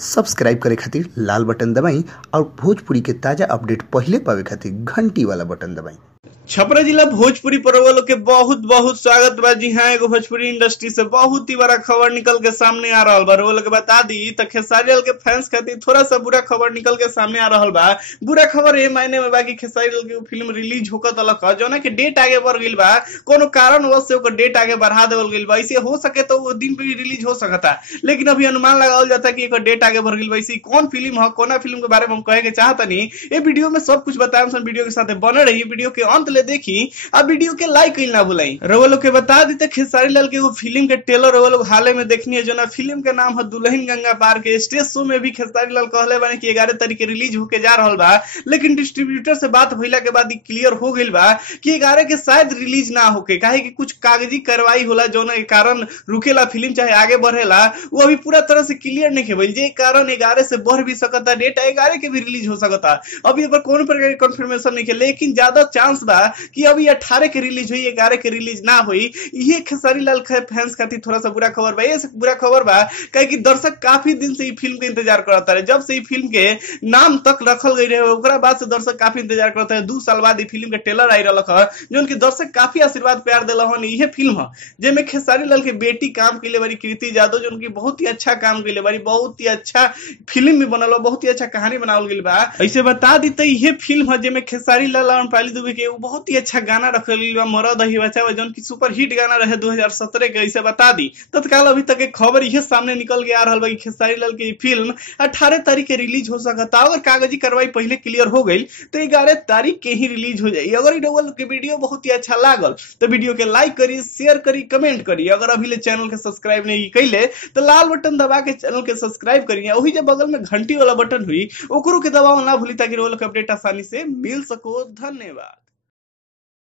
Subscribe करे खातिर लाल button दबाई और भोजपुरी के ताजा अपडेट पहले पावे खातिर घंटी वाला बटन दबाई। छपरा जिला भोजपुरी पर्व के बहुत बहुत स्वागत बा। जी हाँ, एगो भोजपुरी इंडस्ट्री से बहुत ही बड़ा खबर निकल के सामने आ रहा बा। रोल के बता दी तो खेसारी लाल के फैंस खातिर थोड़ा सा बुरा खबर निकल के सामने आ रहा बा। बुरा खबर ये मायने में बा कि खेसारी लाल की फिल्म रिलीज होकर तलक जो ना कि डेट आगे बढ़ गई बा, कोनो कारणवश से ओकर डेट आगे बढ़ा देवल गई बा। इसे हो सके तो वो दिन पे भी रिलीज हो सकता, लेकिन अभी अनुमान लगावल जाता है कि एकर डेट आगे बढ़ गई बा। इसी कौन फिल्म है, कोना फिल्म के बारे में हम कहे के चाहता नहीं, ये वीडियो में सब कुछ बताएं। वीडियो के साथ बने रही, वीडियो के अंत देखी, अब वीडियो के लाइक ना भुलाई। रउआ लोग के बता देते खेसारी लाल के वो फिल्म के ट्रेलर रउआ लोग हाल में देखनी है, जो ना फिल्म के नाम है दुल्हन गंगा पार के। स्टेज शो में भी खेसारी लाल कहले बाने कि 11 तारीख के रिलीज होके जा रहल बा, लेकिन डिस्ट्रीब्यूटर से बात भइला के बाद क्लियर हो गइल बा कि 11 के शायद रिलीज ना होके, काहे कि कुछ कागजी कार्रवाई होला जो ना के कारण रुकेला फिल्म चाहे आगे बढ़ेला, वो अभी पूरा तरह से क्लियर नहीं भइल। जे कारण 11 से बढ़ भी सकता, डेट 11 के भी रिलीज हो सकता। अभी पर कोनो प्रकार के कंफर्मेशन नहीं है, लेकिन ज्यादा चांस बा कि अभी 18 के रिलीज हुई, 11 के रिलीज ना हुई। ये खेसारी लाल फैंस खातिर थोड़ा सा बुरा खबर बा। ये बुरा खबर बा काहे कि दर्शक काफी दिन से ये फिल्म के इंतजार करता रहे। जब से ये फिल्म के नाम तक रखल गई रहे, ओकरा बाद से दर्शक काफी इंतजार करता है। 2 साल बाद ये फिल्म के ट्रेलर आई रहलक है, जो उनके दर्शक काफी आशीर्वाद प्यार देला हन। ये फिल्म है जेमे खेसारी लाल के बेटी काम के लिए बड़ी कृति यादव, जो उनकी बहुत ही अच्छा काम के लिए बड़ी, बहुत ही अच्छा फिल्म भी बनल, बहुत ही अच्छा कहानी बनावल गई बा। ऐसे बता दी तो ये फिल्म है जेमे खेसारी लाल और पाली दुबे के बहुत ही अच्छा गाना रखल गई बा, मोरा दही बचा, जो की सुपर हिट गाना रहे 2017 के। ऐसे बता दी तत्काल अभी तक एक खबर यह सामने निकल के आ रहा है कि खेसारी लाल की फिल्म 18 तारीख के रिलीज हो सकता। अगर कागजी कार्रवाई पहले क्लियर हो गई तो 11 तारीख के ही रिलीज हो जाएगी। अगर ये वीडियो बहुत ही अच्छा लागल तो वीडियो के लाइक करी, शेयर करी, कमेंट करी। अगर अभी ले चैनल के सब्सक्राइब नहीं कैले तो लाल बटन दबा के चैनल के सब्सक्राइब करिए। वही जो बगल में घंटी वाला बटन हुई ओकरो के दबाव ना भूली, ताकि रोल के अपडेट आसानी से मिल सको। धन्यवाद।